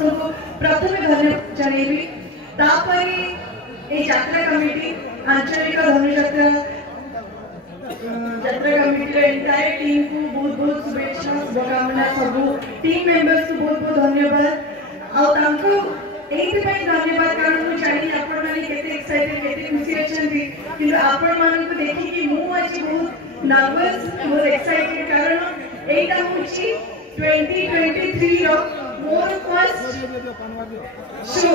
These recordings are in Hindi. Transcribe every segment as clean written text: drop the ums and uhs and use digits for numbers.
समस्त को प्रथम धन्यवाद जनइबी यात्रा कमिटी आंचलिक धनुयात्रा यात्रा कमिटी एंटायर टीम को बहुत बहुत शुभेच्छा शुभकामना सब टीम मेंबर्स को बहुत बहुत धन्यवाद धन्यवाद कारण मुझे जानी आपण माने केते एक्साइटेड केते खुशी अछंती किंतु आपण मान को देखि कि मु आज बहुत नर्वस बहुत एक्साइटेड कारण एटा मुची 2023 रो मोर फर्स्ट शो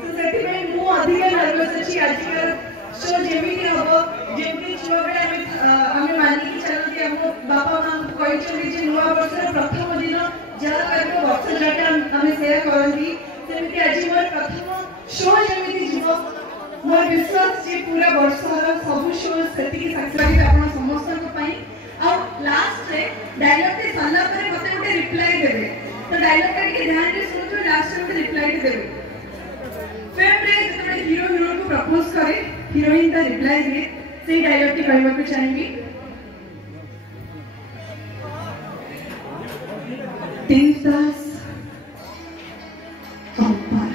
तो सेति में मु अधिक नर्वस अछि आज का शो जेमिति हबो जेमिति छुआ बेले हमें मानी कि चलती हम बाबा मां कहि चली जे नुवा वर्ष प्रथम दिन जहाँ करके वर्ष जाके हमें शेयर करती सेमिति आज मोर प्रथम शो जेमिति जीवो मोर विश्वास जे पूरा वर्ष सब शो सेति की सक्सेस आपण समस्त को पई आ लास्ट रे डायलॉग के साला पर मते गोटे रिप्लाई देबे तो डायलॉग करके ध्यान से सुनो तो लास्ट में रिप्लाई देबे फिल्म रे जब हीरो हीरोइन को प्रपोज करे हीरोइन का रिप्लाई दे से डायलॉग के कहबा को चाहेंगी देवदास अवतार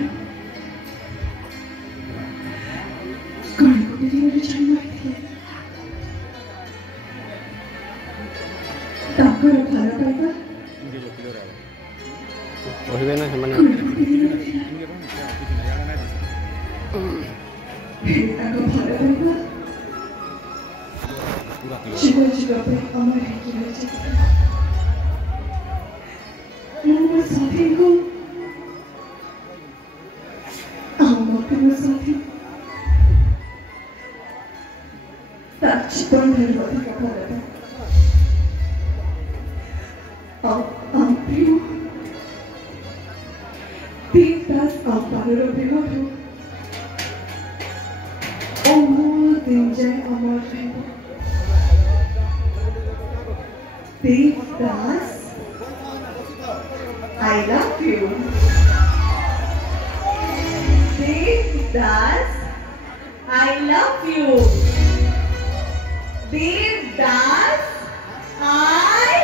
कौन को दिल जन्म है ताकर घर पाइबा ओहिबे ना हमने ताको घर पाइबा जीवन जीवा पे अमर है कि रहे Nomor saatku, awak nomor saat, tak ciptaan dari waktu kepada, ampiu, pintas ampar robiwaru, omul tinjai amar rebo, pintas. I love you. Devdas, I love you. Devdas, I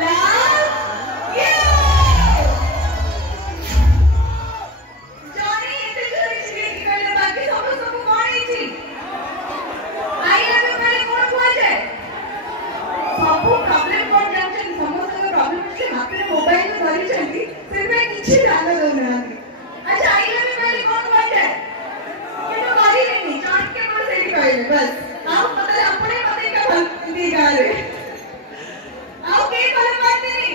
love you. Johnny, इतने जोर से की करने बाकी सब कौन है जी? I love you पहले कौन हुआ जाए? सब प्रॉब्लम कौन जानते हैं? समस्त का प्रॉब्लम इसलिए हाथ में मोबाइल धरी चलती फिर मैं किसी जाना दो ना अच्छा आई लव यू पहले कौन बात है ये तो गाड़ी नहीं जान के बस एक गाड़ी बस आप पता है अपने पते का भक्ति गा रहे आप के भले बात नहीं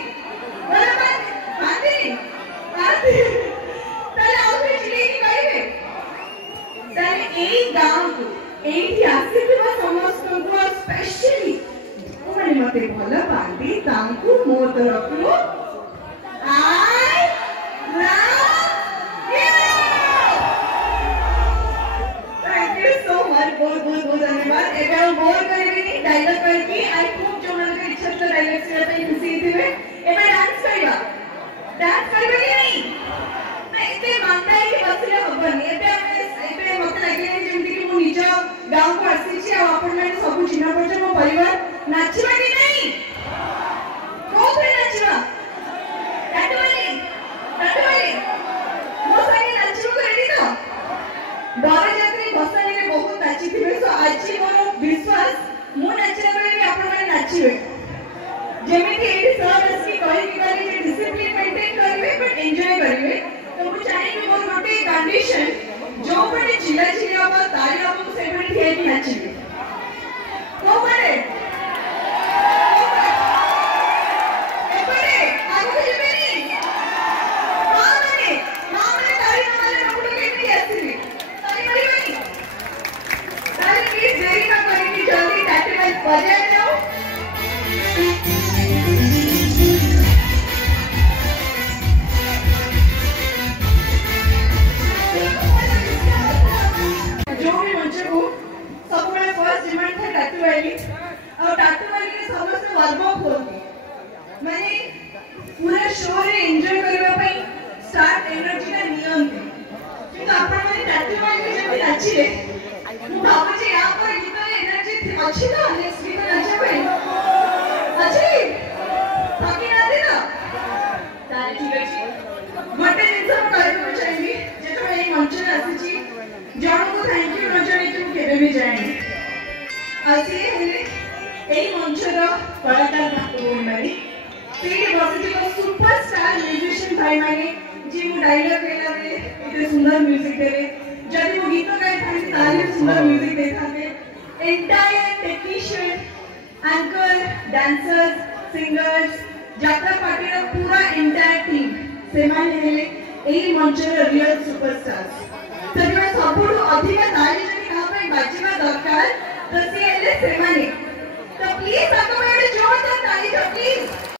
ताले आओ फिर चलिए की गाड़ी में ताले एक गांव को एक यात्री के पास समस्त को स्पेशली मैंने मते भला पार्टी तांकु मो तरफु I love you. Thank you so much. बहुत धन्यवाद. एक बार बोल कर भी नहीं डायलॉग करके आई खूब जो मन इच्छा तो डायलॉग से पे खुशी थी वे एक बार डांस करबा कि नहीं मैं इतने मानता है कि बसले हबनी एते मते लागे जेमति कि मु निज गांव को आसी छी आ आपण माने सब चिन्हा पड़छ मो परिवार नाचबा कि नहीं कोथे नाचबा बहुत नाची थी तो आज मोर विश्वास मु नाचना बेले आपण माने नाचिबे जेमिति एटी सर असकी कहि कि करी जे डिसिप्लिन मेंटेन करबे बट एंजॉय करबे तो मु चाहे कि मोर गोटे कंडीशन जो बडे चिल्ला चिल्ला ताली हम से बडे ठिया कि नाचिबे को बडे बजाए जाओ गोटे जिन कहना चाहिए जो ये मंच आसी जन को थैंक यू न जन केवे भी जाए मंचर कलाकार भाई मैंने सुपरस्टार म्यूजिशियन भाई मैंने जी मो डायलॉग कहला इतने सुंदर म्यूजिक देले जदि मो गीत गाई थांती ताली सुंदर म्यूजिक दे थांते entire technician anchor dancers singers यात्रा पार्टी रा पूरा एंटायर टीम से माने हेले एही मंचर रियल सुपरस्टार्स तबे सबुठु अधिक ताली जदि का पे बाजिबा दरकार तो से हेले से माने तो प्लीज आपको जोरदार ताली दो प्लीज।